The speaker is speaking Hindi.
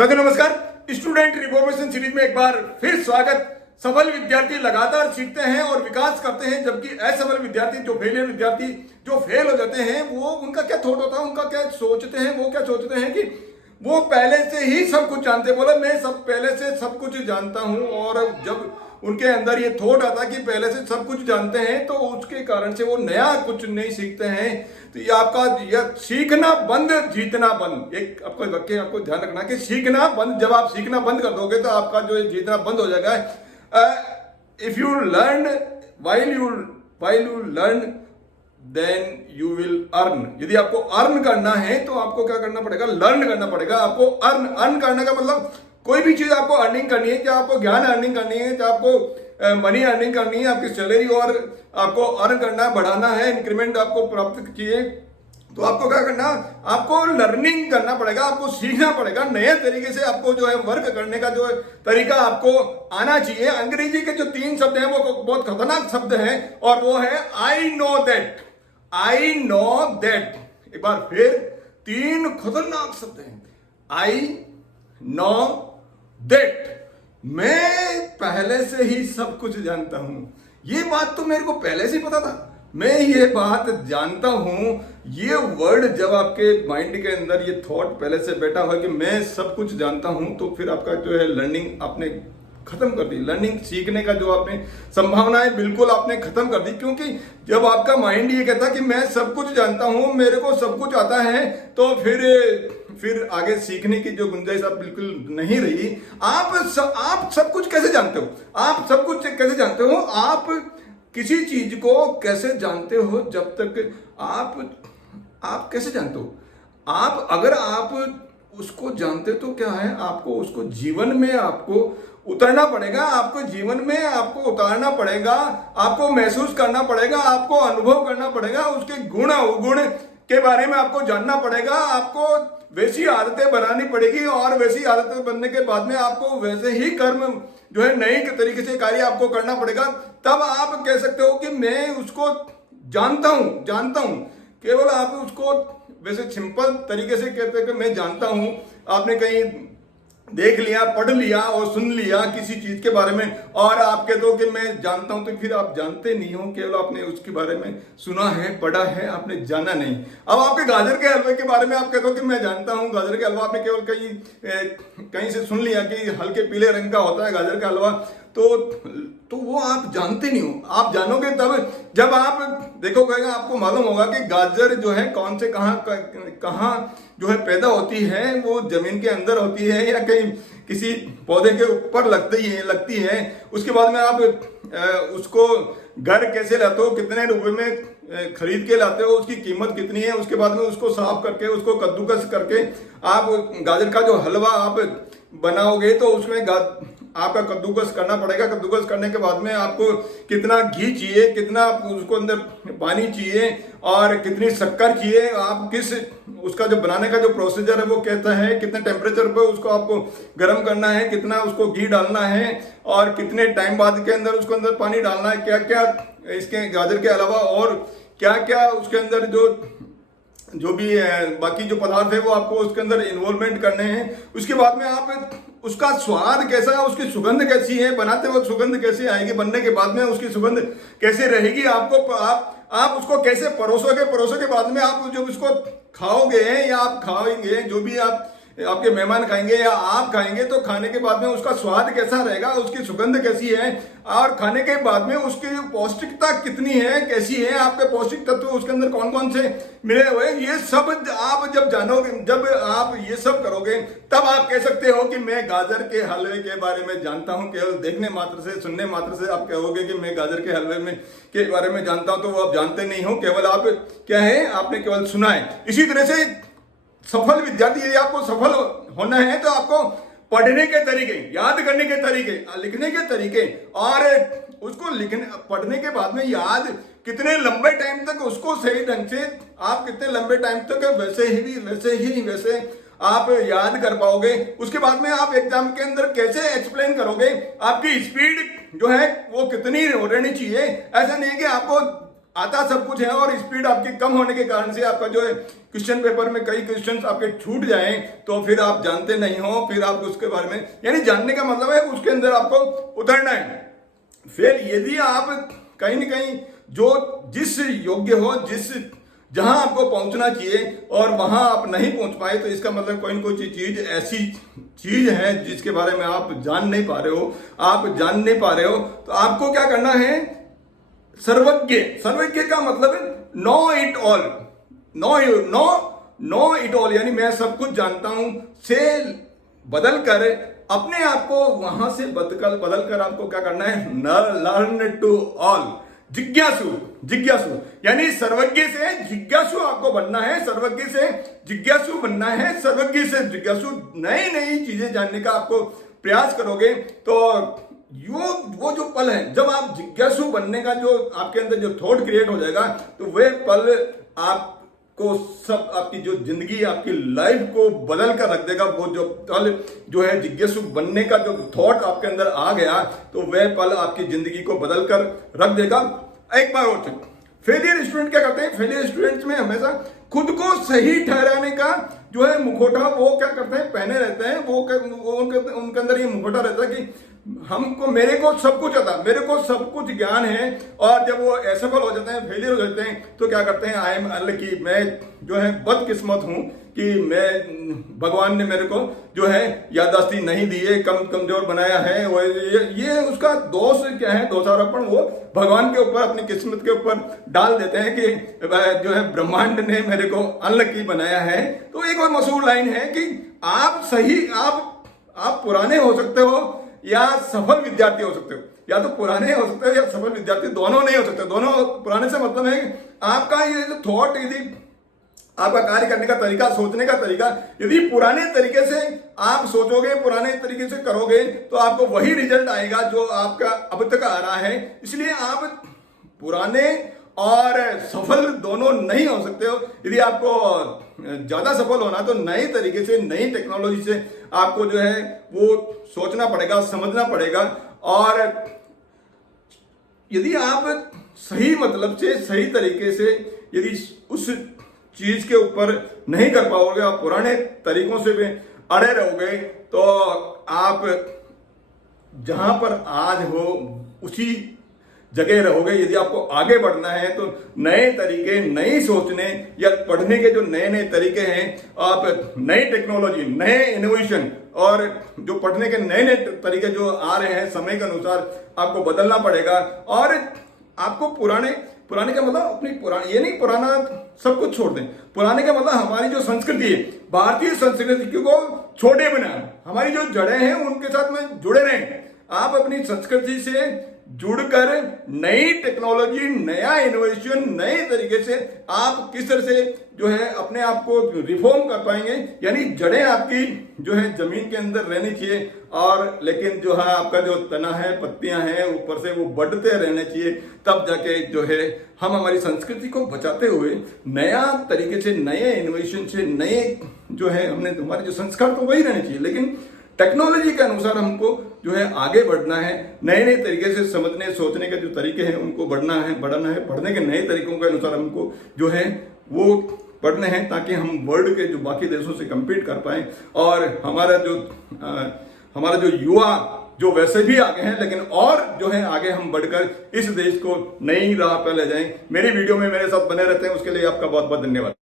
सभी नमस्कार। स्टूडेंट रिफॉर्मेशन सीरीज में एक बार फिर स्वागत। सफल विद्यार्थी लगातार सीखते हैं और विकास करते हैं, जबकि असफल विद्यार्थी, जो फेलियर विद्यार्थी, जो फेल हो जाते हैं, वो उनका क्या थॉट होता है, उनका क्या सोचते हैं, वो क्या सोचते हैं कि वो पहले से ही सब कुछ जानते हैं। बोला मैं सब पहले से सब कुछ जानता हूं, और जब उनके अंदर ये थॉट आता है कि पहले से सब कुछ जानते हैं, तो उसके कारण से वो नया कुछ नहीं सीखते हैं। तो ये आपका यह सीखना बंद, जीतना बंद, एक आपको वाक्य आपको ध्यान रखना कि सीखना बंद। जब आप सीखना बंद कर दोगे तो आपका जो जीतना बंद हो जाएगा। If you learn while you learn then you will earn. यदि आपको अर्न करना है तो आपको क्या करना पड़ेगा, लर्न करना पड़ेगा। आपको अर्न करने का मतलब कोई भी चीज आपको अर्निंग करनी है, क्या आपको ज्ञान अर्निंग करनी है, क्या आपको मनी अर्निंग करनी है, आपकी सैलरी और आपको अर्न करना है, बढ़ाना है, इंक्रीमेंट आपको प्राप्त किए, तो आपको क्या करना, आपको लर्निंग करना पड़ेगा, आपको सीखना पड़ेगा। नए तरीके से आपको जो है वर्क करने का जो तरीका आपको आना चाहिए। अंग्रेजी के जो 3 शब्द हैं वो बहुत खतरनाक शब्द हैं, और वो है I know that. I know that, एक बार फिर 3 खतरनाक शब्द हैं। आई नो दैट, मैं पहले से ही सब कुछ जानता हूं। ये बात तो मेरे को पहले से ही पता था, मैं ये बात जानता हूं। ये वर्ड जब आपके माइंड के अंदर ये थॉट पहले से बैठा हुआ कि मैं सब कुछ जानता हूं, तो फिर आपका जो है लर्निंग आपने खत्म कर दी। लर्निंग सीखने का जो आपने संभावना है बिल्कुल आपने खत्म कर दी, क्योंकि जब आपका माइंड ये कहता कि मैं सब कुछ जानता हूं, मेरे को सब कुछ आता है, तो फिर आगे सीखने की जो गुंजाइश आप बिल्कुल नहीं रही। आप सब कुछ कैसे जानते हो, आप सब कुछ कैसे जानते हो, आप किसी चीज को कैसे जानते हो, जब तक आप कैसे जानते हो, आप अगर आप उसको जानते तो क्या है, आपको उसको जीवन में आपको उतरना पड़ेगा, आपको जीवन में आपको उतारना पड़ेगा, आपको महसूस करना पड़ेगा, आपको अनुभव करना पड़ेगा, उसके गुण अवगुण के बारे में आपको जानना पड़ेगा, आपको वैसी आदतें बनानी पड़ेगी, और वैसी आदतें बनने के बाद में आपको वैसे ही कर्म जो है नए तरीके से कार्य आपको करना पड़ेगा। तब आप कह सकते हो कि मैं उसको जानता हूं। केवल आप उसको वैसे सिंपल तरीके से कहते हैं कि मैं जानता हूं। आपने कहीं देख लिया, पढ़ लिया और सुन लिया किसी चीज के बारे में, और आप कहते हो कि मैं जानता हूं, तो फिर आप जानते नहीं हो, केवल आपने उसके बारे में सुना है, पढ़ा है, आपने जाना नहीं। अब आपके गाजर के हलवे के बारे में आप कहते हो कि मैं जानता हूं गाजर के हलवा, आपने केवल कहीं से सुन लिया कि हल्के पीले रंग का होता है गाजर का हलवा, तो वो आप जानते नहीं हो। आप जानोगे तब जब आप देखोगे, आपको मालूम होगा कि गाजर जो है कौन से कहाँ जो है पैदा होती है, वो जमीन के अंदर होती है या कहीं किसी पौधे के ऊपर लगती है। उसके बाद में आप उसको घर कैसे लाते हो, कितने रुपए में खरीद के लाते हो, उसकी कीमत कितनी है, उसके बाद में उसको साफ करके, उसको कद्दूकस करके आप गाजर का जो हलवा आप बनाओगे, तो उसमें आपका कद्दूकस करना पड़ेगा। कद्दूकस करने के बाद में आपको कितना घी चाहिए, कितना उसको अंदर पानी चाहिए, और कितनी शक्कर चाहिए, आप उसका जो बनाने का जो प्रोसीजर है वो कहता है, कितने टेम्परेचर पे उसको आपको गर्म करना है, कितना उसको घी डालना है, और कितने टाइम बाद के अंदर उसको अंदर पानी डालना है, क्या क्या इसके गाजर के अलावा और क्या क्या उसके अंदर जो भी बाकी जो पदार्थ है वो आपको उसके अंदर इन्वॉल्वमेंट करने हैं। उसके बाद में आप उसका स्वाद कैसा है, उसकी सुगंध कैसी है, बनाते वक्त सुगंध कैसे आएगी, बनने के बाद में उसकी सुगंध कैसे रहेगी, आपको आप उसको कैसे परोसोगे के बाद में आप जब उसको खाओगे या आप खाएंगे, जो भी आपके मेहमान खाएंगे या आप खाएंगे, तो खाने के बाद में उसका स्वाद कैसा रहेगा, उसकी सुगंध कैसी है, और खाने के बाद में उसकी पौष्टिकता कितनी है, कैसी है, आपके पौष्टिक तत्व उसके अंदर कौन कौन से मिले हुए, ये सब आप जब जानोगे, जब आप ये सब करोगे, तब आप कह सकते हो कि मैं गाजर के हलवे के बारे में जानता हूं। केवल देखने मात्र से, सुनने मात्र से आप कहोगे कि मैं गाजर के हलवे के बारे में जानता हूं, तो वो आप जानते नहीं हो, केवल आप क्या है, आपने केवल सुना है। इसी तरह से सफल विद्यार्थी, यदि आपको सफल होना है तो आपको पढ़ने के तरीके, याद करने के तरीके, लिखने के तरीके, और उसको पढ़ने के बाद में याद कितने लंबे टाइम तक उसको सही ढंग से आप कितने लंबे टाइम तक वैसे आप याद कर पाओगे। उसके बाद में आप एग्जाम के अंदर कैसे एक्सप्लेन करोगे, आपकी स्पीड जो है वो कितनी रहनी चाहिए। ऐसा नहीं है कि आपको आता सब कुछ है और स्पीड आपकी कम होने के कारण से आपका जो है क्वेश्चन पेपर में कई क्वेश्चंस आपके छूट जाएं तो फिर आप जानते नहीं हो, फिर आप उसके बारे में, यानी जानने का मतलब है उसके अंदर आपको उतरना है। फिर यदि आप कहीं ना कहीं जो जिस योग्य हो, जिस जहां आपको पहुंचना चाहिए और वहां आप नहीं पहुंच पाए, तो इसका मतलब कोई ना कोई चीज ऐसी चीज है जिसके बारे में आप जान नहीं पा रहे हो, आप जान नहीं पा रहे हो। तो आपको क्या करना है, सर्वज्ञ, सर्वज्ञ का मतलब है know it all, know it all, यानी मैं सब कुछ जानता हूं से बदल कर अपने आप को वहां से बदल कर आपको क्या करना है, लर्न टू ऑल, जिज्ञासु, जिज्ञासु, यानी सर्वज्ञ से जिज्ञासु आपको बनना है, सर्वज्ञ से जिज्ञासु बनना है, सर्वज्ञ से जिज्ञासु, नई नई चीजें जानने का आपको प्रयास करोगे तो वो जो पल है जब आप जिज्ञासु बनने का जो आपके अंदर जो थॉट क्रिएट हो जाएगा, तो वह पल आपको सब आपकी जो जिंदगी, आपकी लाइफ को बदल कर रख देगा। वो जो पल जो है जिज्ञासु बनने का जो थॉट आपके अंदर आ गया, तो वह पल आपकी जिंदगी को बदल कर रख देगा। एक बार और फेलियर स्टूडेंट क्या करते हैं, फेलियर स्टूडेंट्स में हमेशा खुद को सही ठहराने का जो है मुखौटा वो क्या करते हैं, पहने रहते हैं। वो उनके अंदर ये मुखौटा रहता है कि हमको, मेरे को सब कुछ आता, मेरे को सब कुछ ज्ञान है। और जब वो असफल हो जाते हैं, फेलियर हो जाते हैं, तो क्या करते हैं, आई एम अनलकी, मैं जो है बदकिस्मत हूं कि मैं, भगवान ने मेरे को जो है याददाश्ती नहीं दी है, कमजोर बनाया है। वो ये उसका दोष क्या है, दोषारोपण वो भगवान के ऊपर, अपनी किस्मत के ऊपर डाल देते हैं कि जो है ब्रह्मांड ने मेरे को अनलकी बनाया है। तो एक और मशहूर लाइन है कि आप सही, आप पुराने हो सकते हो या सफल विद्यार्थी हो सकते हो, या तो पुराने हो सकते हो या सफल विद्यार्थी, दोनों नहीं हो सकते। दोनों, पुराने से मतलब है कि आपका ये जो थॉट, यदि आपका कार्य करने का तरीका, सोचने का तरीका, यदि पुराने तरीके से आप सोचोगे, पुराने तरीके से करोगे, तो आपको वही रिजल्ट आएगा जो आपका अब तक आ रहा है। इसलिए आप पुराने और सफल दोनों नहीं हो सकते हो। यदि आपको ज्यादा सफल होना तो नए तरीके से, नई टेक्नोलॉजी से आपको जो है वो सोचना पड़ेगा, समझना पड़ेगा। और यदि आप सही मतलब से, सही तरीके से यदि उस चीज के ऊपर नहीं कर पाओगे, आप पुराने तरीकों से भी अड़े रहोगे, तो आप जहां पर आज हो उसी जगह रहोगे। यदि आपको आगे बढ़ना है तो नए तरीके, नई सोचने या पढ़ने के जो नए नए तरीके हैं, आप नई टेक्नोलॉजी, नए इनोवेशन और जो पढ़ने के नए नए तरीके जो आ रहे हैं, समय के अनुसार आपको बदलना पड़ेगा। और आपको पुराने का मतलब अपनी पुरानी, ये नहीं पुराना सब कुछ छोड़ दें, पुराने का मतलब हमारी जो संस्कृति है, भारतीय संस्कृति को छोड़े बिना हमारी जो जड़ें हैं उनके साथ में जुड़े रहें। आप अपनी संस्कृति से जुड़कर नई टेक्नोलॉजी, नया इनोवेशन, नए तरीके से आप किस तरह से जो है अपने आप को रिफॉर्म कर पाएंगे। यानी जड़ें आपकी जो है जमीन के अंदर रहनी चाहिए, और लेकिन जो है आपका जो तना है, पत्तियां हैं ऊपर से, वो बढ़ते रहने चाहिए। तब जाके जो है हम हमारी संस्कृति को बचाते हुए नया तरीके से, नए इनोवेशन से, नए जो है हमने, हमारे जो संस्कार तो वही रहने चाहिए, लेकिन टेक्नोलॉजी के अनुसार हमको जो है आगे बढ़ना है। नए नए तरीके से समझने, सोचने के जो तरीके हैं उनको बढ़ना है, पढ़ने के नए तरीकों के अनुसार हमको जो है वो पढ़ने हैं, ताकि हम वर्ल्ड के जो बाकी देशों से compete कर पाएं। और हमारा जो युवा जो वैसे भी आगे हैं, लेकिन और जो है आगे हम बढ़कर इस देश को नई राह पर ले जाएं। मेरी वीडियो में मेरे साथ बने रहते हैं, उसके लिए आपका बहुत बहुत धन्यवाद।